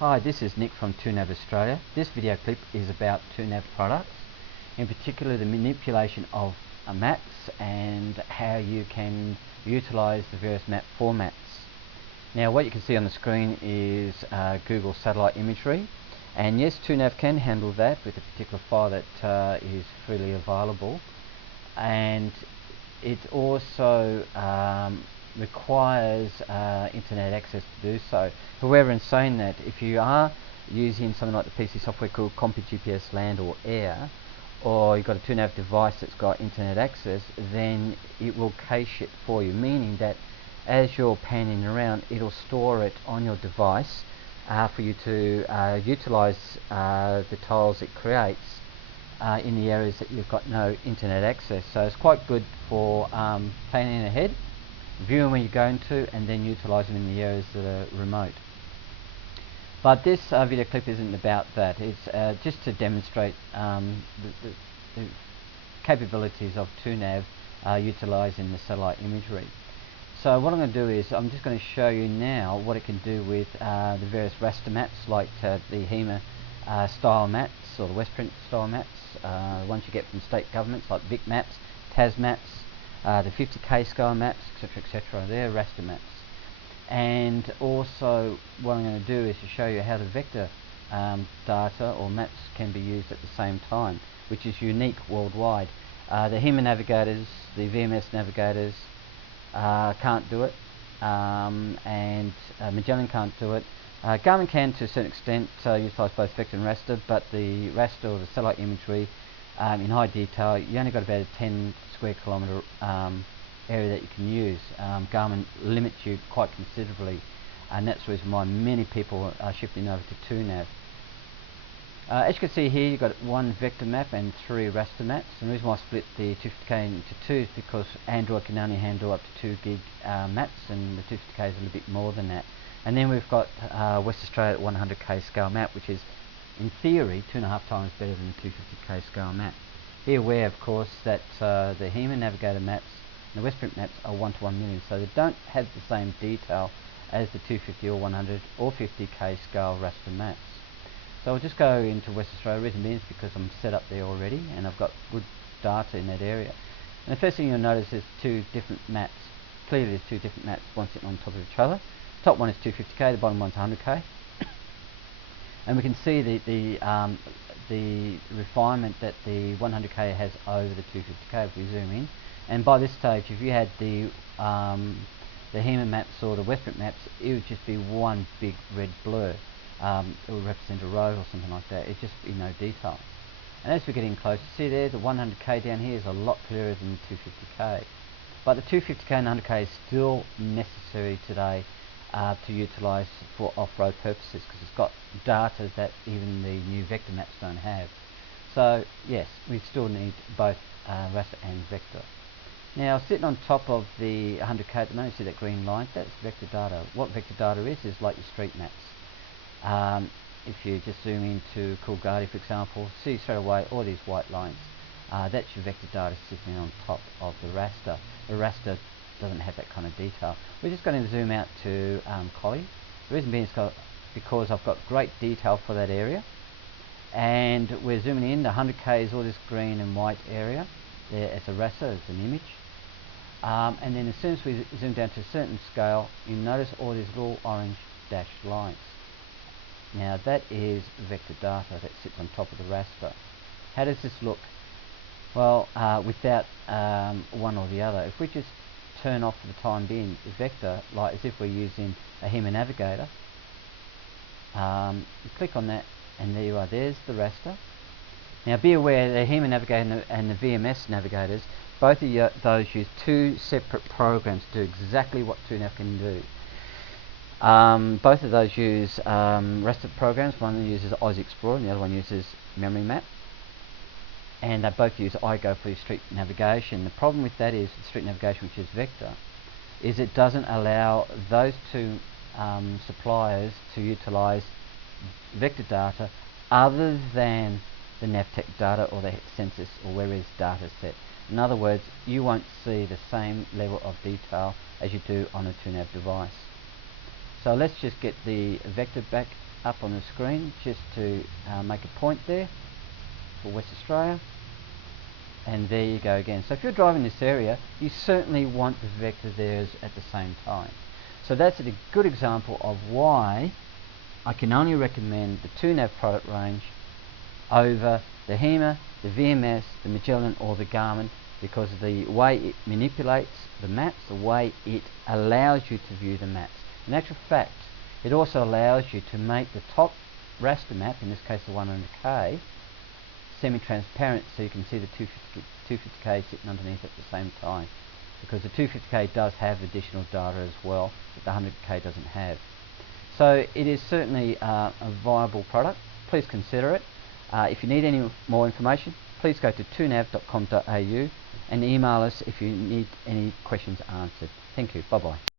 Hi, this is Nick from TwoNav Australia. This video clip is about TwoNav products, in particular the manipulation of maps and how you can utilize the various map formats. Now what you can see on the screen is Google satellite imagery, and yes, TwoNav can handle that with a particular file that is freely available, and it also requires internet access to do so. However, in saying that, if you are using something like the PC software called CompuGPS Land or Air, or you've got a TwoNav device that's got internet access, then it will cache it for you, meaning that as you're panning around, it'll store it on your device for you to utilize the tiles it creates in the areas that you've got no internet access. So it's quite good for planning ahead, viewing where you're going to, and then utilising in the areas that are remote. But this video clip isn't about that. It's just to demonstrate the capabilities of TwoNav utilising the satellite imagery. So what I'm going to do is I'm just going to show you now what it can do with the various raster maps, like the HEMA style maps or the Westprint style maps, ones you get from state governments like Vic maps, Tas maps, the 50k scale maps, etc, etc. They're raster maps. And also what I'm going to do is to show you how the vector data or maps can be used at the same time, which is unique worldwide. The HEMA navigators, the VMS navigators can't do it, and Magellan can't do it. Garmin can to a certain extent utilise both vector and raster, but the raster or the satellite imagery in high detail, you only got about a 10 square kilometre area that you can use. Garmin limits you quite considerably, and that's the reason why many people are shifting over to TwoNav. As you can see here, you've got one vector map and 3 raster maps. And the reason why I split the 250k into 2 is because Android can only handle up to 2 gig maps, and the 250k is a little bit more than that. And then we've got West Australia at 100k scale map, which is in theory 2.5 times better than the 250k scale map. Be aware, of course, that the HEMA navigator maps and the Westprint maps are 1 to 1 million, so they don't have the same detail as the 250 or 100 or 50k scale raster maps. So I'll just go into West Australia. The reason being is because I'm set up there already and I've got good data in that area. And the first thing you'll notice is 2 different maps. Clearly there's 2 different maps, one sitting on top of each other. The top one is 250k, the bottom one's 100k. And we can see the refinement that the 100k has over the 250k if we zoom in. And by this stage, if you had the HEMA maps or the Westprint maps, it would just be one big red blur. It would represent a road or something like that. It'd just be no detail. And as we're getting closer, see there, the 100k down here is a lot clearer than the 250k. But the 250k and 100k is still necessary today to utilise for off-road purposes, because it's got data that even the new vector maps don't have. So yes, we still need both raster and vector. Now, sitting on top of the 100k at the moment, see that green line? That's vector data. What vector data is like your street maps. If you just zoom into Coolgardie, for example, see straight away all these white lines. That's your vector data sitting on top of the raster. The raster doesn't have that kind of detail. We're just going to zoom out to Collie. The reason being is because I've got great detail for that area. And we're zooming in. The 100k is all this green and white area. There, it's a raster, it's an image. And then as soon as we zoom down to a certain scale, you notice all these little orange dashed lines. Now that is vector data that sits on top of the raster. How does this look? Well, without one or the other. If we just turn off for the time being the vector, like as if we're using a HEMA navigator, you click on that and there you are, there's the raster. Now be aware the HEMA navigator and the VMS navigators, both of those use 2 separate programs to do exactly what TwoNav can do. Both of those use raster programs. One uses Aussie Explorer and the other one uses Memory Map. And they both use iGo for your street navigation. The problem with that is, street navigation, which is vector, is it doesn't allow those 2 suppliers to utilise vector data other than the Navtec data or the census or whereas data set. In other words, you won't see the same level of detail as you do on a TwoNav device. So let's just get the vector back up on the screen just to make a point there for West Australia. And there you go again. So if you're driving this area, you certainly want the vector there at the same time. So that's a good example of why I can only recommend the TwoNav product range over the HEMA, the VMS, the Magellan or the Garmin, because of the way it manipulates the maps, the way it allows you to view the maps. In actual fact, it also allows you to make the top raster map, in this case the 100K, semi-transparent so you can see the 250K sitting underneath at the same time, because the 250K does have additional data as well that the 100K doesn't have. So it is certainly a viable product. Please consider it. If you need any more information, please go to twonav.com.au and email us if you need any questions answered. Thank you. Bye-bye.